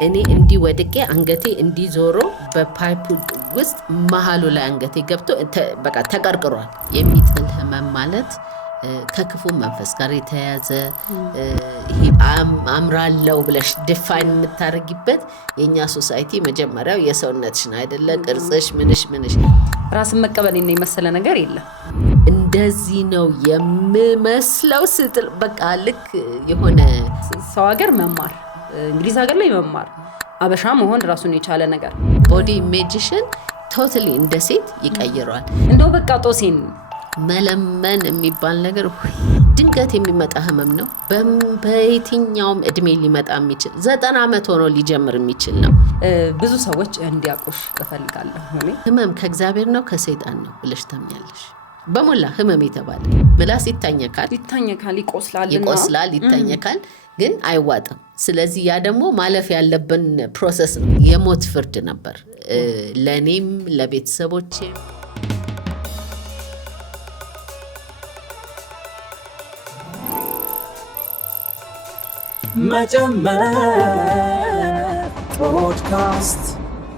እኔ እንዲ ወድቄ አንገቴ እንዲ ዞሮ በፓይፑ ውስጥ መሃሉ ላይ አንገቴ ገብቶ በቃ ተቀርቅሯል። የሚጥል ህመም ማለት ከክፉ መንፈስ ጋር የተያዘ አምራለው ብለሽ ዲፋይን የምታረጊበት የኛ ሶሳይቲ መጀመሪያው የሰውነትሽን አይደለ ቅርጽሽ ምንሽ ራስን መቀበል ነው የመሰለ ነገር የለም። እንደዚህ ነው የምመስለው ስትል በቃ ልክ የሆነ ሰው ሀገር መማር እንግሊዝ ሀገር ላይ መማር አበሻ መሆን ራሱን የቻለ ነገር ቦዲ ኢሜጅሽን ቶታሊ እንደ ሴት ይቀይራል። እንደው በቃ ጦሴን መለመን የሚባል ነገር ድንገት የሚመጣ ህመም ነው። በየትኛውም እድሜ ሊመጣ የሚችል 90 ዓመት ሆኖ ሊጀምር የሚችል ነው። ብዙ ሰዎች እንዲያቆሽ እፈልጋለሁ። ህመም ከእግዚአብሔር ነው ከሰይጣን ነው ብለሽ ታምኛለሽ? በሞላ ህመም የተባለ ምላስ ይታኘካል፣ ይቆስላል፣ ይታኘካል ግን አይዋጥም። ስለዚህ ያ ደግሞ ማለፍ ያለብን ፕሮሰስ ነው። የሞት ፍርድ ነበር ለኔም ለቤተሰቦቼም። መጀመር ፖድካስት